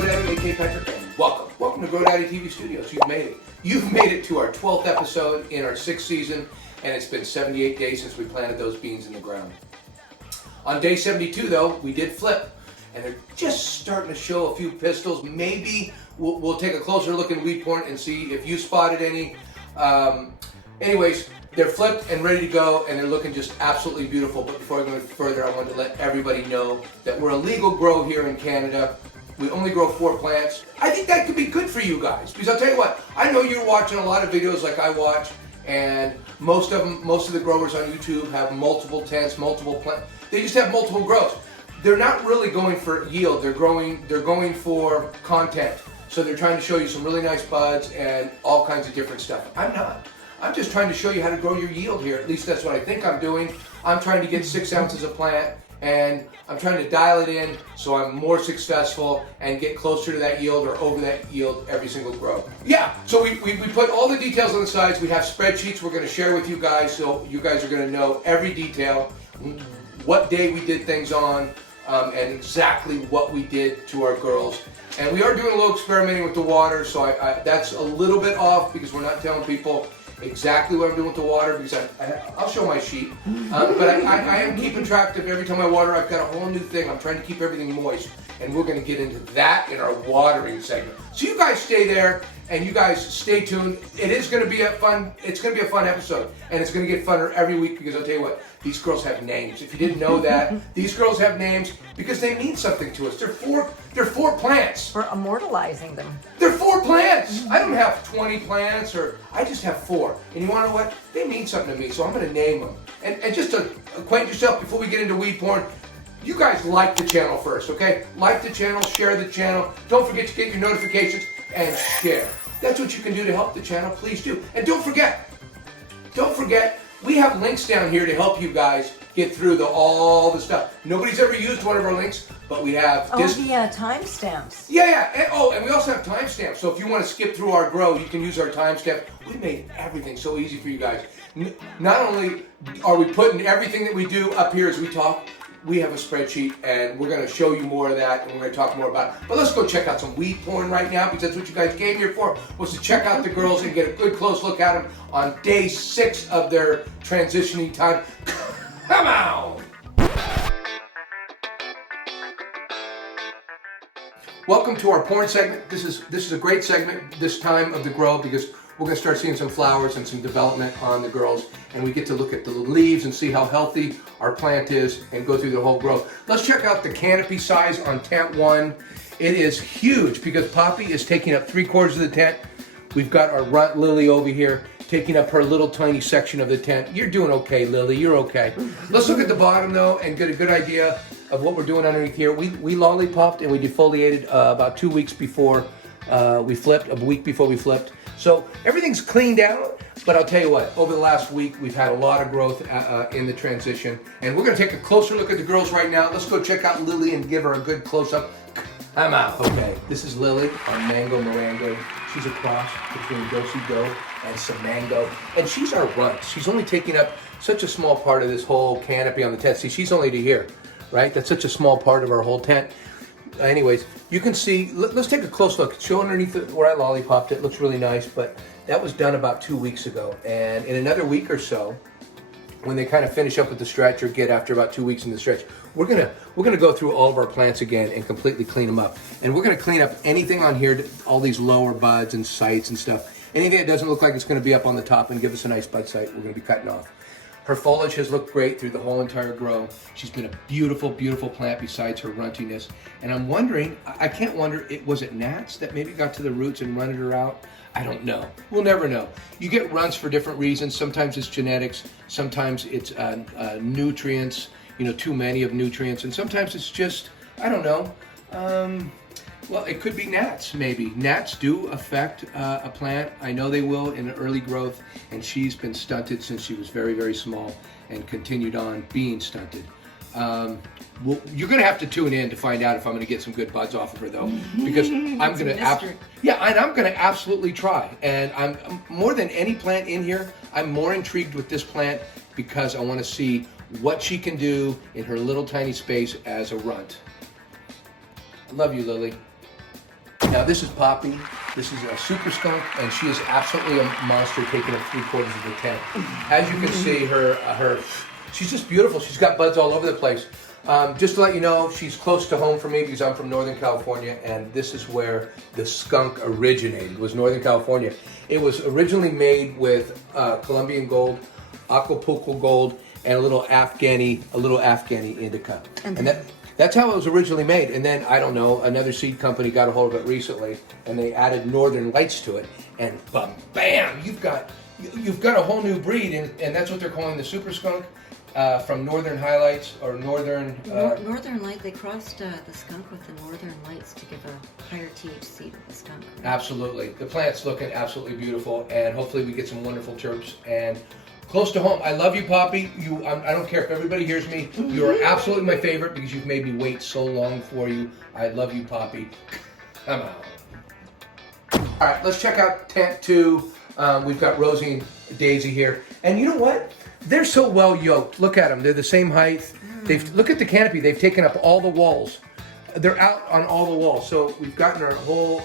GrowDaddy, aka Patrick, and welcome. Welcome to GrowDaddy TV Studios. You've made it. You've made it to our 12th episode in our 6th season, and it's been 78 days since we planted those beans in the ground. On day 72, though, we did flip, and they're just starting to show a few pistils. Maybe we'll take a closer look in weed porn and see if you spotted any. Anyways, they're flipped and ready to go, and they're looking just absolutely beautiful. But before I go any further, I wanted to let everybody know that we're a legal grow here in Canada. We only grow 4 plants. I think that could be good for you guys, because I'll tell you what, I know you're watching a lot of videos like I watch, and most of the growers on YouTube have multiple tents, multiple plants. They just have multiple grows. They're not really going for yield. They're going for content. So they're trying to show you some really nice buds and all kinds of different stuff. I'm not. I'm just trying to show you how to grow your yield here. At least that's what I think I'm doing. I'm trying to get 6 ounces a plant, and I'm trying to dial it in so I'm more successful and get closer to that yield or over that yield every single grow. Yeah, so we put all the details on the sides. We have spreadsheets we're going to share with you guys, so you guys are going to know every detail, what day we did things on, and exactly what we did to our girls. And we are doing a little experimenting with the water, so that's a little bit off because we're not telling people exactly what I'm doing with the water, because I'll show my sheet. But I am keeping track of every time I water. I've got a whole new thing. I'm trying to keep everything moist, and we're going to get into that in our watering segment. So you guys stay there, and you guys stay tuned. It is going to be a fun. It's going to be a fun episode, and it's going to get funner every week, because I'll tell you what, these girls have names. If you didn't know that, these girls have names because they mean something to us. They're four plants. We're immortalizing them. They're 4 plants. I don't have 20 plants, or I just have 4. And you want to know what? They mean something to me, so I'm going to name them. And just to acquaint yourself before we get into weed porn, you guys like the channel first, okay? Like the channel, share the channel. Don't forget to get your notifications and share. That's what you can do to help the channel. Please do. And don't forget, we have links down here to help you guys get through all the stuff. Nobody's ever used one of our links, but we have the timestamps. Yeah. And we also have timestamps. So if you want to skip through our grow, you can use our timestamp. We made everything so easy for you guys. Not only are we putting everything that we do up here as we talk, we have a spreadsheet, and we're going to show you more of that, and we're going to talk more about it. But let's go check out some weed porn right now, because that's what you guys came here for, was to check out the girls and get a good close look at them on day 6 of their transitioning time. Come on! Welcome to our porn segment. This is a great segment this time of the grow, because we're going to start seeing some flowers and some development on the girls, and we get to look at the leaves and see how healthy our plant is and go through the whole growth. Let's check out the canopy size on tent 1. It is huge because Poppy is taking up 3/4 of the tent. We've got our Runt Lily over here taking up her little tiny section of the tent. You're doing okay, Lily. You're okay. Let's look at the bottom, though, and get a good idea of what we're doing underneath here. We lollipopped and we defoliated about 2 weeks before we flipped, a week before we flipped. So everything's cleaned out, but I'll tell you what, over the last week, we've had a lot of growth in the transition. And we're going to take a closer look at the girls right now. Let's go check out Lily and give her a good close-up. I'm out. Okay, this is Lily, our mango merengue. She's a cross between do-si-do and some mango. And she's our runt. She's only taking up such a small part of this whole canopy on the tent. See, she's only to here, right? That's such a small part of our whole tent. Anyways, you can see, let's take a close look. Show underneath where I lollipopped it. It looks really nice, but that was done about 2 weeks ago. And in another week or so, when they kind of finish up with the stretch, or get after about 2 weeks in the stretch, we're gonna go through all of our plants again and completely clean them up. And we're gonna clean up anything on here, all these lower buds and sites and stuff. Anything that doesn't look like it's gonna be up on the top and give us a nice bud site, we're gonna be cutting off. Her foliage has looked great through the whole entire grow. She's been a beautiful, beautiful plant besides her runtiness. And I'm wondering, I can't wonder, was it gnats that maybe got to the roots and runted her out? I don't know. We'll never know. You get runts for different reasons. Sometimes it's genetics. Sometimes it's nutrients, too many of nutrients. And sometimes it's just, I don't know. Well, it could be gnats, maybe. Gnats do affect a plant. I know they will in early growth, and she's been stunted since she was very, very small and continued on being stunted. Well, you're going to have to tune in to find out if I'm going to get some good buds off of her, though, because I'm going to, and I'm going to absolutely try. And I'm more than any plant in here, I'm more intrigued with this plant because I want to see what she can do in her little tiny space as a runt. I love you, Lily. Now this is Poppy. This is a super skunk, and she is absolutely a monster, taking up 3/4 of the tent. As you can see, she's just beautiful. She's got buds all over the place. Just to let you know, she's close to home for me because I'm from Northern California, and this is where the skunk originated, was Northern California. It was originally made with Colombian gold, Acapulco gold, and a little Afghani indica. And that's how it was originally made. And then, I don't know, another seed company got a hold of it recently, and they added northern lights to it, and bam, you've got a whole new breed, and that's what they're calling the super skunk. From Northern Highlights or Northern... Northern Light, they crossed the skunk with the Northern Lights to give a higher THC to the skunk. Absolutely. The plant's looking absolutely beautiful, and hopefully we get some wonderful terps and close to home. I love you, Poppy. I don't care if everybody hears me. You're absolutely my favorite because you've made me wait so long for you. I love you, Poppy. Come on. All right, let's check out tent 2. We've got Rosy and Daisy here. And you know what? They're so well yoked. Look at them. They're the same height. Look at the canopy. They've taken up all the walls. They're out on all the walls. So we've gotten our whole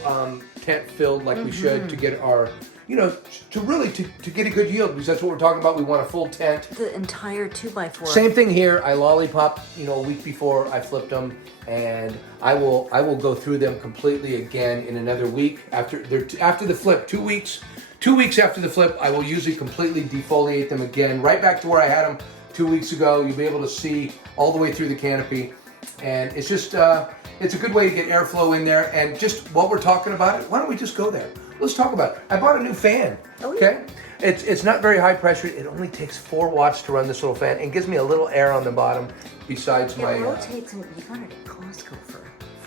tent filled like we should to get our, to get a good yield, because that's what we're talking about. We want a full tent. The entire 2x4. Same thing here. I lollipop, a week before I flipped them, and I will go through them completely again in another week after the flip. 2 weeks. 2 weeks after the flip, I will usually completely defoliate them again, right back to where I had them 2 weeks ago. You'll be able to see all the way through the canopy, and it's just it's a good way to get airflow in there. And just while we're talking about it, why don't we just go there? Let's talk about it. I bought a new fan. Okay, it's not very high pressure. It only takes 4 watts to run this little fan, and gives me a little air on the bottom. Besides it rotates, and you got it at Costco for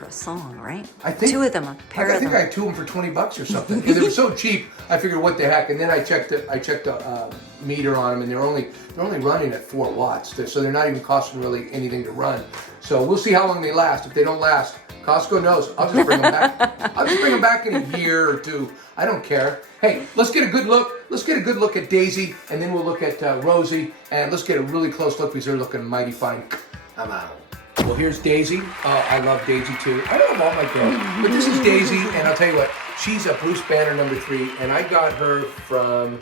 a song, right? I think 2 of them, a pair of them. I think I 2 them for $20 or something. And they were so cheap, I figured, what the heck? And then I checked the meter on them, and they're only running at 4 watts. So they're not even costing really anything to run. So we'll see how long they last. If they don't last, Costco knows. I'll just bring them back. I'll just bring them back in a year or 2. I don't care. Hey, let's get a good look. Let's get a good look at Daisy, and then we'll look at Rosy, and let's get a really close look because they're looking mighty fine. I'm out. Well, here's Daisy. I love Daisy too. I love all my girls, but this is Daisy, and I'll tell you what, she's a Bruce Banner #3, and I got her from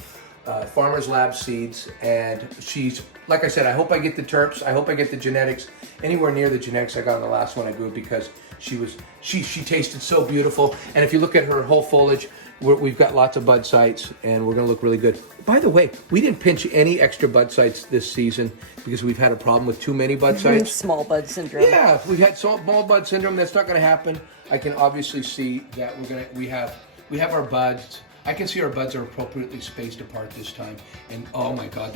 Farmers Lab Seeds, and she's, like I said, I hope I get the terps, I hope I get the genetics, anywhere near the genetics I got on the last one I grew, because she tasted so beautiful. And if you look at her whole foliage, we've got lots of bud sites, and we're gonna look really good. By the way, we didn't pinch any extra bud sites this season because we've had a problem with too many bud sites. Small bud syndrome. Yeah, we've had small bud syndrome. That's not gonna happen. I can obviously see that we have our buds. I can see our buds are appropriately spaced apart this time. And oh my God,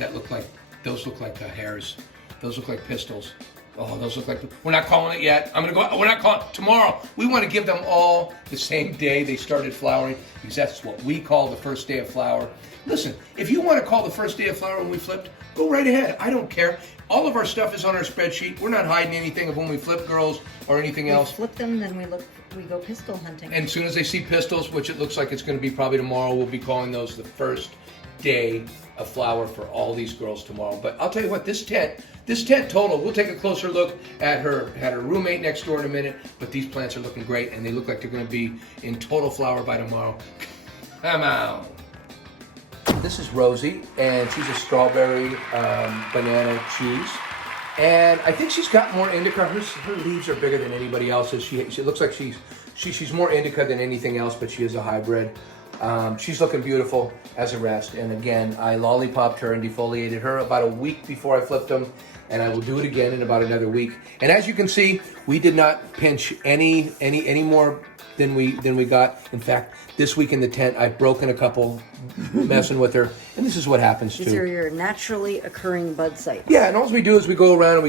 those look like hairs. Those look like pistils. Oh, those look like, we're not calling it yet. We're not calling it tomorrow. We want to give them all the same day they started flowering, because that's what we call the first day of flower. Listen, if you want to call the first day of flower when we flipped, go right ahead. I don't care. All of our stuff is on our spreadsheet. We're not hiding anything of when we flip, girls, or anything else. We flip them, then we go pistol hunting. And as soon as they see pistils, which it looks like it's going to be probably tomorrow, we'll be calling those the first day of flower for all these girls tomorrow. But I'll tell you what, this tent total, we'll take a closer look at her roommate next door in a minute, but these plants are looking great, and they look like they're going to be in total flower by tomorrow. Come on. This is Rosy, and she's a strawberry banana cheese, and I think she's got more indica. Her leaves are bigger than anybody else's. She looks like she's more indica than anything else, but she is a hybrid. She's looking beautiful as a rest, and again, I lollipopped her and defoliated her about a week before I flipped them, and I will do it again in about another week. And as you can see, we did not pinch any more than we got. In fact, this week in the tent, I've broken a couple messing with her, and this is what happens too. These are your naturally occurring bud sites. Yeah, and all we do is we go around and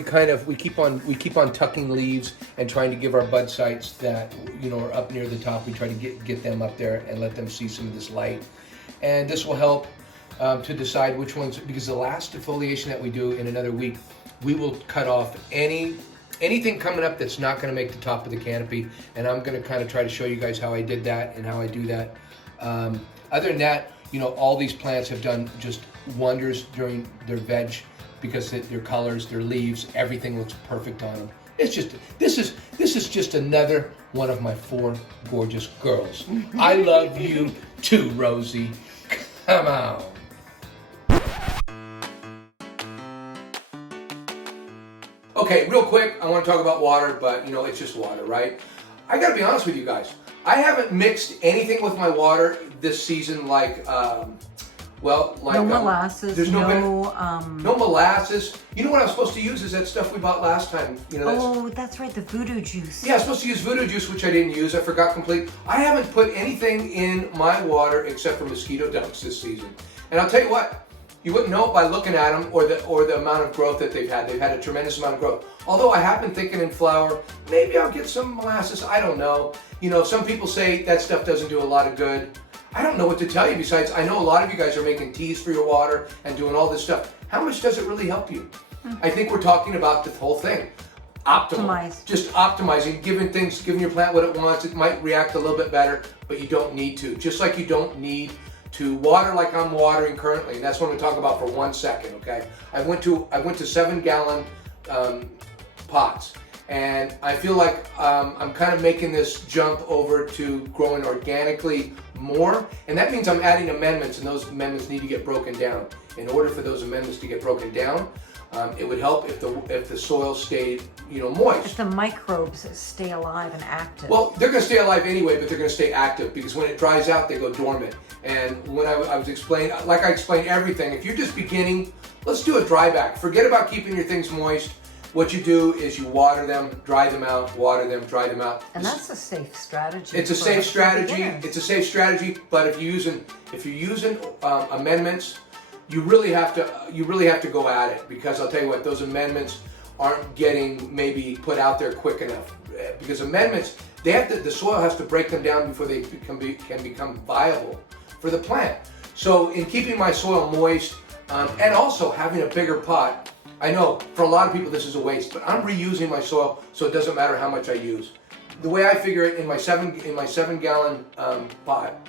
we keep on tucking leaves and trying to give our bud sites that are up near the top. We try to get them up there and let them see some of this light, and this will help to decide which ones. Because the last defoliation that we do in another week, we will cut off anything coming up that's not going to make the top of the canopy, and I'm going to kind of try to show you guys how I did that and how I do that. Other than that, all these plants have done just wonders during their veg, because their colors, their leaves, everything looks perfect on them. It's just this is just another one of my 4 gorgeous girls. I love you too, Rosy. Come on. Okay, real quick, I want to talk about water, but you know, it's just water, right? I gotta be honest with you guys. I haven't mixed anything with my water this season like, no molasses, there's no molasses. You know what I was supposed to use is that stuff we bought last time. You know, that's right, the voodoo juice. yeah, I was supposed to use voodoo juice, which I didn't use. I forgot completely. I haven't put anything in my water except for mosquito dunks this season. And I'll tell you what, you wouldn't know it by looking at them or the amount of growth that they've had. They've had a tremendous amount of growth. Although I have been thinking in flour, maybe I'll get some molasses. I don't know. You know, some people say that stuff doesn't do a lot of good. I don't know what to tell you besides I know a lot of you guys are making teas for your water and doing all this stuff. How much does it really help you? I think we're talking about the whole thing. Optimize. Just optimizing, giving your plant what it wants. It might react a little bit better, but you don't need to. Just like you don't need to water like I'm watering currently, and that's what I'm gonna talk about for 1 second, okay? I went to 7-gallon pots, and I feel like I'm kind of making this jump over to growing organically more, and that means I'm adding amendments, and those amendments need to get broken down. In order for those amendments to get broken down, it would help if the soil stayed, moist. If the microbes stay alive and active. Well, they're going to stay alive anyway, but they're going to stay active because when it dries out, they go dormant. And when I was explaining, like I explained everything, if you're just beginning, let's do a dry back. Forget about keeping your things moist. What you do is you water them, dry them out, water them, dry them out. And that's a safe strategy. It's a safe strategy. It's a safe strategy, but if you're using amendments, you really have to go at it, because I'll tell you what, those amendments aren't getting maybe put out there quick enough, because amendments, the soil has to break them down before they can become viable for the plant. So in keeping my soil moist and also having a bigger pot, I know for a lot of people this is a waste, but I'm reusing my soil, so it doesn't matter how much I use. The way I figure it in my 7-gallon pot,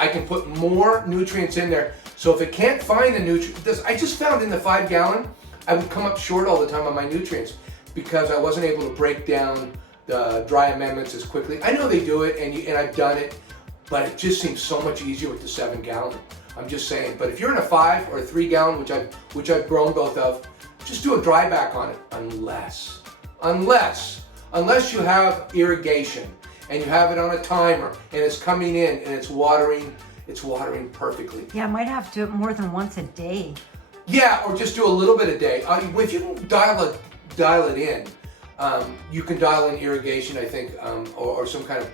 I can put more nutrients in there. So if it can't find the nutrients, I just found in the 5-gallon, I would come up short all the time on my nutrients because I wasn't able to break down the dry amendments as quickly. I know they do it, and I've done it, but it just seems so much easier with the 7-gallon. I'm just saying. But if you're in a 5 or a 3-gallon, which I've grown both of, just do a dry back on it, unless you have irrigation and you have it on a timer and it's coming in and it's watering perfectly. Yeah, I might have to do it more than once a day. Yeah, or just do a little bit a day. If you can dial it in, you can dial in irrigation, I think, or some kind of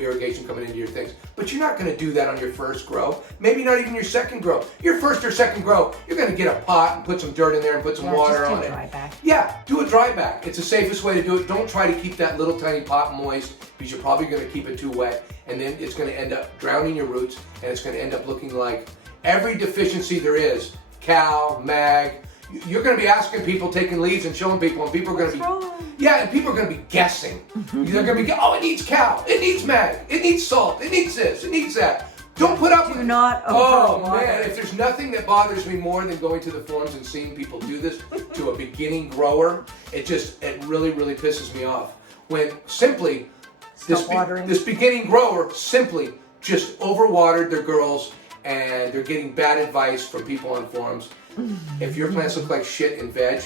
irrigation coming into your things. But you're not going to do that on your first grow. Maybe not even your second grow. Your first or second grow, you're going to get a pot and put some dirt in there and put some water on it. Dry back. Yeah, do a dry back. It's the safest way to do it. Don't try to keep that little tiny pot moist, because you're probably going to keep it too wet, and then it's going to end up drowning your roots, and it's going to end up looking like every deficiency there is. Cal, mag. You're going to be asking people, taking leads and showing people, and people are going to be, and people are going to be guessing. They're going to be, it needs cal, it needs mag, it needs salt, it needs this, it needs that. Don't put up with. Do not Oh overwater. man, if there's nothing that bothers me more than going to the forums and seeing people do this to a beginning grower, it really, really pisses me off. When simply this beginning grower simply just overwatered their girls, and they're getting bad advice from people on forums. If your plants look like shit in veg,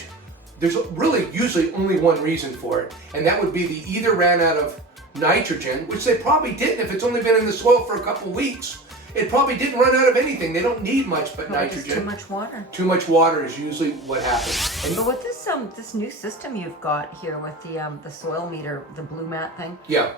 there's really usually only one reason for it, and that would be they either ran out of nitrogen, which they probably didn't if it's only been in the soil for a couple weeks. It probably didn't run out of anything. They don't need much but nitrogen. Too much water. Too much water is usually what happens. And But with this new system you've got here with the soil meter, the BluMat thing. yeah.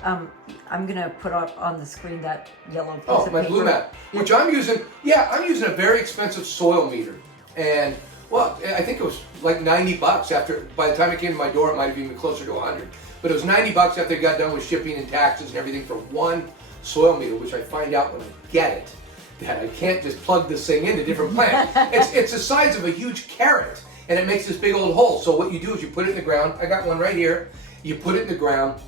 I'm gonna put up on the screen that yellow piece Oh, of my paper. BluMat, which I'm using. Yeah, I'm using a very expensive soil meter, and well, I think it was like $90 after. By the time it came to my door, it might have even been closer to $100. But it was $90 after they got done with shipping and taxes and everything for one soil meter, which I find out when I get it that I can't just plug this thing into different plants. It's the size of a huge carrot, and it makes this big old hole. So what you do is you put it in the ground. I got one right here. You put it in the ground,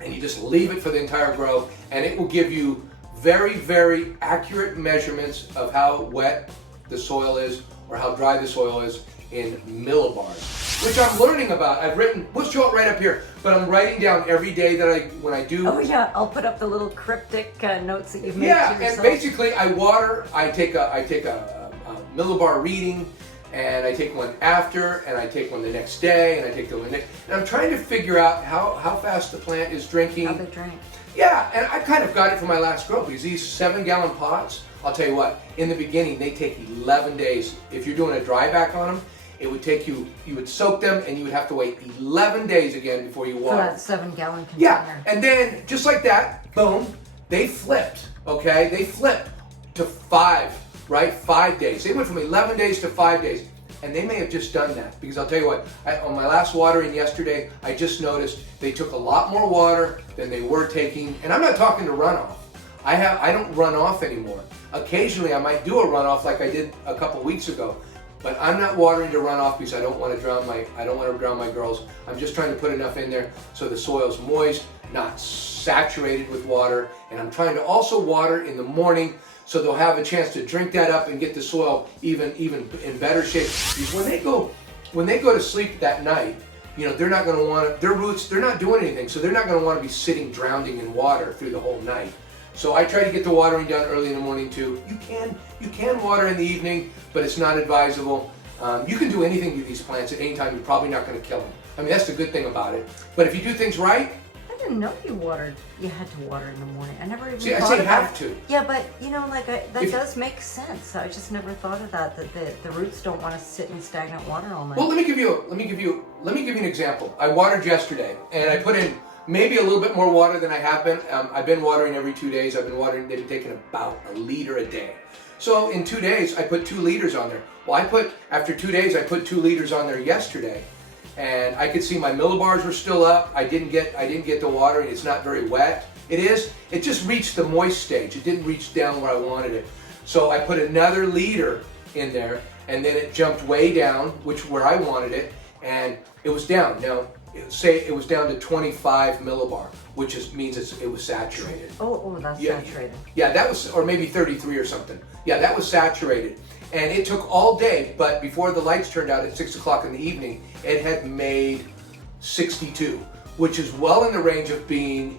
and you just leave it for the entire grow, and it will give you very, very accurate measurements of how wet the soil is or how dry the soil is in millibars. which I'm learning about. I've written, we'll show it right up here, but I'm writing down every day that when I do. Oh yeah, I'll put up the little cryptic notes that you've made Yeah, to yourself. and basically I water, I take a millibar reading, and I take one after, and I take one the next day, and I take the one next. And I'm trying to figure out how fast the plant is drinking. How they drink. Yeah, and I kind of got it from my last grow because these 7-gallon pots, I'll tell you what, in the beginning they take 11 days. If you're doing a dry back on them, it would take you would soak them and you would have to wait 11 days again before you water. For that 7-gallon container. Yeah, and then just like that, boom, they flipped, okay? They flipped to 5, right? 5 days. They went from 11 days to 5 days. And they may have just done that because I'll tell you what, on my last watering yesterday, I just noticed they took a lot more water than they were taking. And I'm not talking to runoff. I don't run off anymore. Occasionally I might do a runoff like I did a couple weeks ago, but I'm not watering to run off because I don't want to drown my girls. I'm just trying to put enough in there so the soil's moist, not saturated with water, and I'm trying to also water in the morning so they'll have a chance to drink that up and get the soil even in better shape. Because when they go to sleep that night, you know, they're not going to want their roots. They're not doing anything, so they're not going to want to be sitting drowning in water through the whole night. So I try to get the watering done early in the morning too. You can water in the evening, but it's not advisable. You can do anything to these plants at any time. You're probably not going to kill them. I mean, that's the good thing about it. But if you do things right. I didn't know you had to water in the morning. I never even See, thought I say about have to. Yeah, but you know, like that does make sense. I just never thought of that the roots don't want to sit in stagnant water all night. Well, let me give you an example. I watered yesterday, and I put in maybe a little bit more water than I have been. I've been watering every 2 days. They've been taking about a liter a day. So in 2 days, I put 2 liters on there. Well, after 2 days, I put 2 liters on there yesterday. And I could see my millibars were still up. I didn't get the water, and it's not very wet. It just reached the moist stage. It didn't reach down where I wanted it. So I put another liter in there, and then it jumped way down, where I wanted it, and it was down. Now, say it was down to 25 millibar, which means it was saturated. Oh, that's saturated. Yeah, that was, or maybe 33 or something. Yeah, that was saturated. And it took all day, but before the lights turned out at 6 o'clock in the evening, it had made 62, which is well in the range of being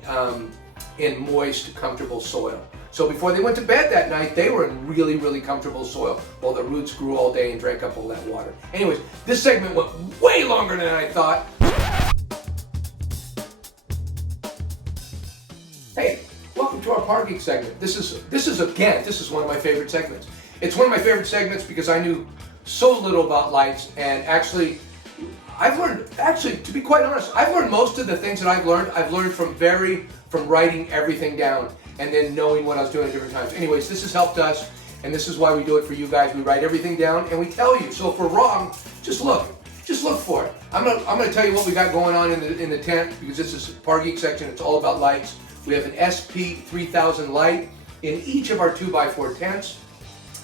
in moist, comfortable soil. So before they went to bed that night, they were in really, really comfortable soil while the roots grew all day and drank up all that water. Anyways, this segment went way longer than I thought. Hey, welcome to our Par Geek segment. This is one of my favorite segments. It's one of my favorite segments because I knew so little about lights, and actually, to be quite honest, I've learned most of the things that I've learned from writing everything down and then knowing what I was doing at different times. Anyways, this has helped us, and this is why we do it for you guys. We write everything down and we tell you. So if we're wrong, just look for it. I'm gonna tell you what we got going on in the tent because this is Par Geek section. It's all about lights. We have an SP3000 light in each of our 2x4 tents.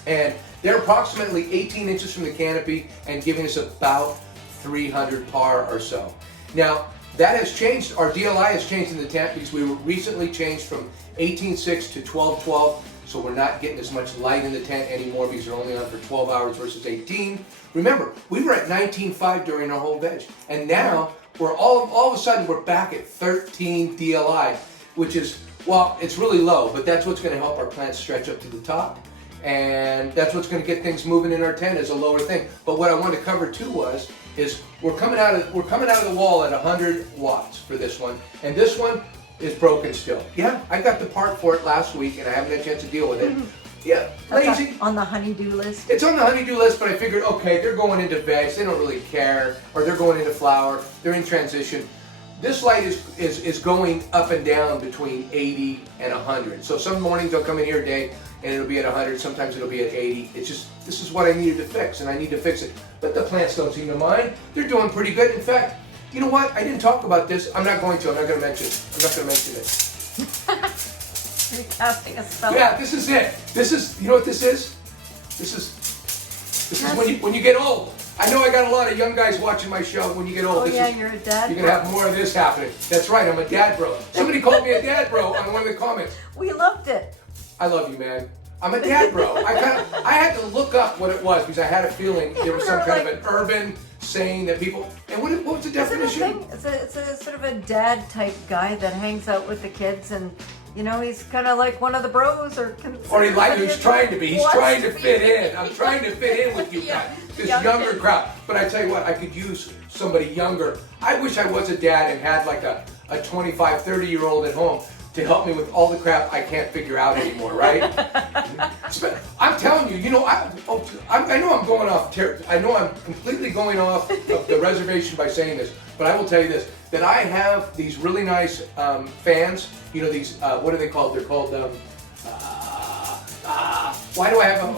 And they're approximately 18 inches from the canopy and giving us about 300 par or so. Now, that has changed. Our DLI has changed in the tent because we recently changed from 18.6 to 12.12, so we're not getting as much light in the tent anymore because they're only on for 12 hours versus 18. Remember, we were at 19.5 during our whole veg, and now we're all of a sudden we're back at 13 DLI, which is, well, it's really low, but that's what's going to help our plants stretch up to the top. And that's what's going to get things moving in our tent is a lower thing. But what I wanted to cover too is we're coming out of the wall at 100 watts for this one, and this one is broken still. Yeah, I got the part for it last week, and I haven't had a chance to deal with it. Yeah, lazy. On the honeydew list. It's on the honeydew list, but I figured, okay, they're going into veg, they don't really care, or they're going into flower, they're in transition. This light is going up and down between 80 and 100. So some mornings I'll come in here a day and it'll be at 100, sometimes it'll be at 80. It's just, this is what I needed to fix, and I need to fix it. But the plants don't seem to mind. They're doing pretty good. In fact, you know what? I didn't talk about this. I'm not going to mention it. You're casting a spell. Yeah, this is it. You know what this is? This is when you get old. I know I got a lot of young guys watching my show. When you get old, you're a dad. You're gonna have more of this happening. That's right, I'm a dad bro. Somebody called me a dad bro on one of the comments. We loved it. I love you, man. I'm a dad bro. I had to look up what it was because I had a feeling there was some kind of an urban saying that people, and what was the Is it a definition? thing? It's a sort of a dad type guy that hangs out with the kids, and you know he's kind of like one of the bros, or He's trying to be. He's trying to fit in. I'm trying to fit in with you Yeah. guys, this Young younger kids. crowd. But I tell you what, I could use somebody younger. I wish I was a dad and had like a 25, 30-year-old at home to help me with all the crap I can't figure out anymore, right? I'm telling you, you know, I know I'm going off. I know I'm completely going off of the reservation by saying this, but I will tell you this: that I have these really nice fans. You know, these what are they called? They're called. Why do I have them?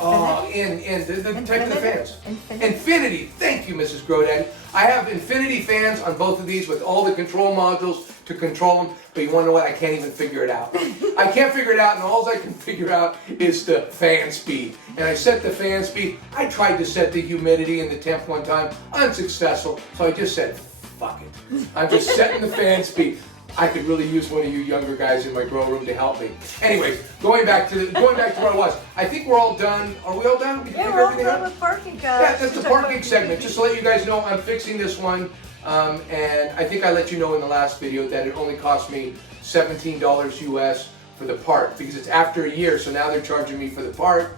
The type of the fans. Infinity. Thank you, Mrs. GrowDaddy. I have Infinity fans on both of these with all the control modules to control them. But you want to know what? I can't even figure it out. I can't figure it out, and all I can figure out is the fan speed. And I set the fan speed. I tried to set the humidity and the temp one time, unsuccessful. So I just said, fuck it. I'm just setting the fan speed. I could really use one of you younger guys in my grow room to help me. Anyways, going back to where I was. I think we're all done. Are we all done? Yeah, we're all done with parking, guys. Yeah, that's the parking segment. Just to let you guys know, I'm fixing this one. And I think I let you know in the last video that it only cost me $17 US for the part because it's after a year, so now they're charging me for the part.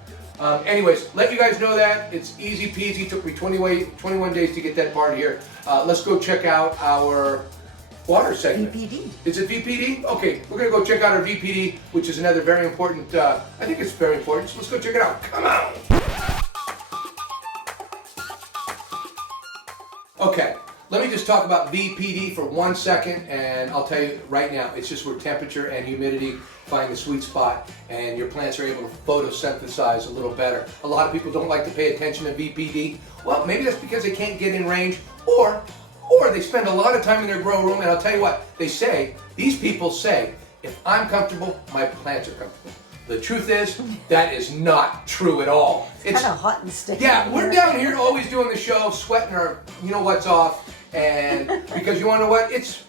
Anyways, let you guys know that it's easy peasy. Took me 21 days to get that part here. Let's go check out our water segment. VPD. Is it VPD? Okay, we're gonna go check out our VPD, which is another very important, I think it's very important, so let's go check it out. Come on! Okay, let me just talk about VPD for 1 second, and I'll tell you right now, it's just where temperature and humidity find the sweet spot, and your plants are able to photosynthesize a little better. A lot of people don't like to pay attention to VPD. Well, maybe that's because they can't get in range, or they spend a lot of time in their grow room, and I'll tell you what, these people say, if I'm comfortable, my plants are comfortable. The truth is, that is not true at all. It's kind of hot and sticky. Yeah, we're down here always doing the show, sweating our you-know-what's off, and because you want to know what, it's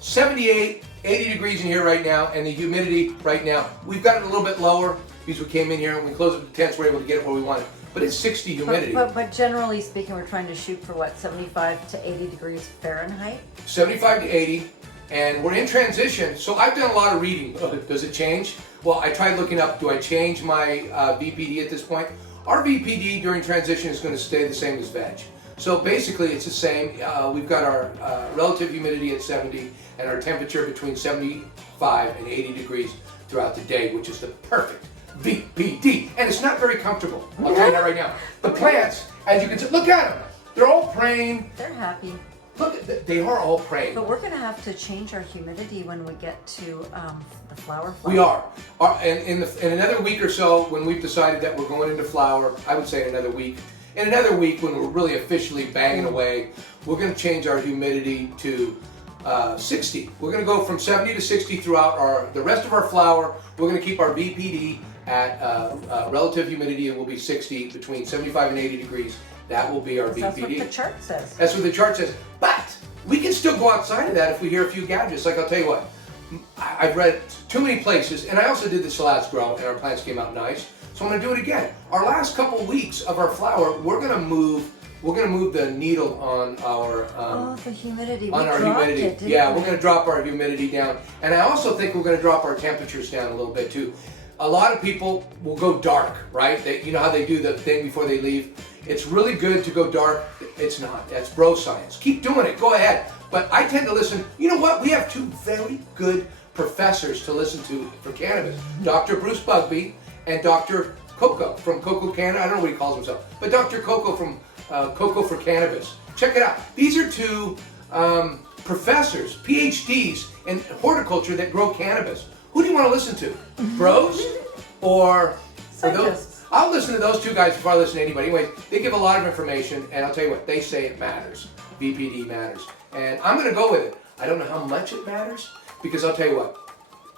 78, 80 degrees in here right now, and the humidity right now, we've got it a little bit lower because we came in here and we closed up the tents, we're able to get it where we want it. But it's 60 humidity. But generally speaking, we're trying to shoot for what, 75 to 80 degrees Fahrenheit? 75 to 80, and we're in transition. So I've done a lot of reading. Does it change? Well, I tried looking up, do I change my VPD at this point? Our VPD during transition is going to stay the same as veg. So basically it's the same. We've got our relative humidity at 70 and our temperature between 75 and 80 degrees throughout the day, which is the perfect VPD, and it's not very comfortable. I'll tell you that right now. The plants, as you can see, look at them. They're all praying. They're happy. Look, they are all praying. But we're going to have to change our humidity when we get to the flower. We are. And in another week or so, when we've decided that we're going into flower, I would say in another week. In another week, when we're really officially banging away, we're going to change our humidity to 60. We're going to go from 70 to 60 throughout the rest of our flower. We're going to keep our VPD at relative humidity. It will be 60, between 75 and 80 degrees. That will be our VPD. That's what the chart says. That's what the chart says. But we can still go outside of that if we hear a few gadgets. Like I'll tell you what, I've read too many places, and I also did this last grow, and our plants came out nice. So I'm going to do it again. Our last couple weeks of our flower, we're going to move the needle on our the humidity. on our humidity. Yeah, we're going to drop our humidity down, and I also think we're going to drop our temperatures down a little bit too. A lot of people will go dark, right? You know how they do the thing before they leave. It's really good to go dark. It's not. That's bro science. Keep doing it. Go ahead. But I tend to listen. You know what? We have two very good professors to listen to for cannabis. Dr. Bruce Bugbee and Dr. Coco from Coco Canada. I don't know what he calls himself, but Dr. Coco from Coco for Cannabis. Check it out. These are two professors, PhDs in horticulture that grow cannabis. Who do you want to listen to? Bros or those? I'll listen to those two guys before I listen to anybody. Anyway, they give a lot of information, and I'll tell you what, they say it matters. VPD matters. And I'm going to go with it. I don't know how much it matters, because I'll tell you what,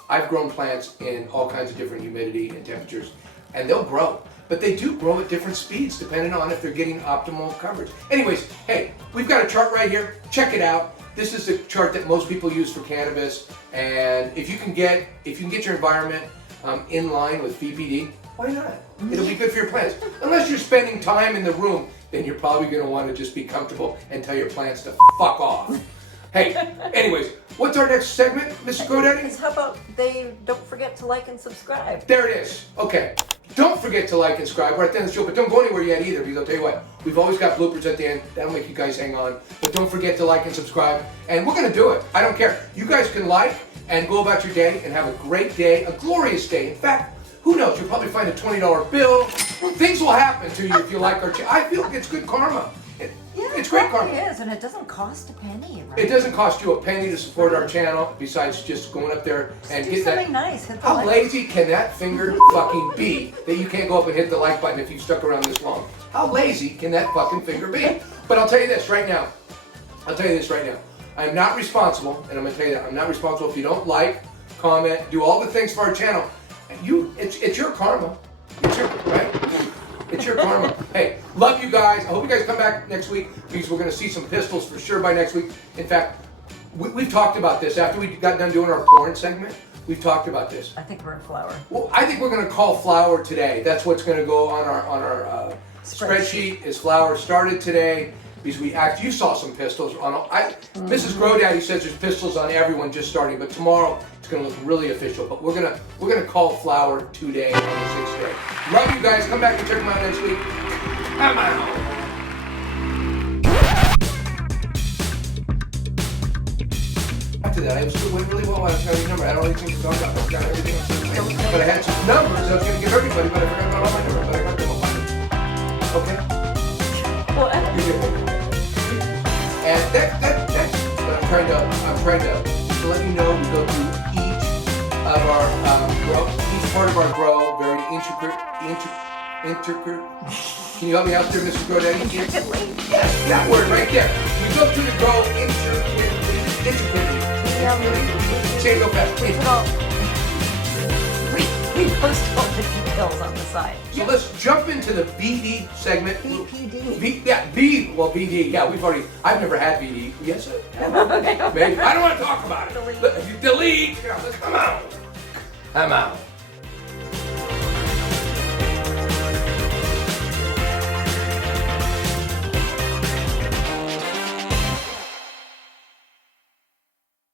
I've grown plants in all kinds of different humidity and temperatures, and they'll grow. But they do grow at different speeds, depending on if they're getting optimal coverage. Anyways, hey, we've got a chart right here. Check it out. This is the chart that most people use for cannabis, and if you can get your environment in line with VPD, why not? It'll be good for your plants. Unless you're spending time in the room then you're probably going to want to just be comfortable and tell your plants to fuck off. Hey, anyways, what's our next segment, Mrs. GrowDaddy? How about they don't forget to like and subscribe? There it is. Okay. Don't forget to like and subscribe. We're at the end of the show, but don't go anywhere yet either, because I'll tell you what, we've always got bloopers at the end. That'll make you guys hang on. But don't forget to like and subscribe. And we're going to do it. I don't care. You guys can like and go about your day and have a great day, a glorious day. In fact, who knows? You'll probably find a $20 bill. Things will happen to you if you like our channel. I feel it's good karma. It's great karma. It is, and it doesn't cost a penny, right? It doesn't cost you a penny to support our channel, besides just going up there and Do hit that. something nice. Hit the How like. lazy can that finger fucking be that you can't go up and hit the like button if you've stuck around this long? How lazy can that fucking finger be? But I'll tell you this right now. I'm not responsible, and I'm gonna tell you that I'm not responsible if you don't like, comment, do all the things for our channel. And it's your karma. It's your right. It's your karma. Hey, love you guys. I hope you guys come back next week, because we're gonna see some Pistils for sure by next week. In fact, we've talked about this after we got done doing our porn segment. We've talked about this. I think we're in flower. Well, I think we're going to call flour today. That's what's going to go on our spreadsheet. Is flour started today, because you saw some Pistils on. Mrs. GrowDaddy says there's Pistils on everyone just starting, but tomorrow it's going to look really official. But we're gonna call flour today on the 6th day. Love you guys. Come back and check them out next week. I'm out. After that, I was still doing really well. I was trying to remember. I had all these things to talk about. I got everything else to say. But I had some numbers I was going to give everybody, but I forgot about all my numbers. But I got them all. Okay? Well, And that's what I'm trying to let you know. We go through each of our each part of our grow, very intricate. Can you help me out there, Mrs. GrowDaddy? intricately. Yes, that word right there. We go through the grow intricately. Say it real fast. We post all the details on the side. So let's jump into the BD segment. BPD. BD. Yeah, I've never had BD. Yes, maybe. I don't want to talk about it. Delete. Delete. Come on. I'm out.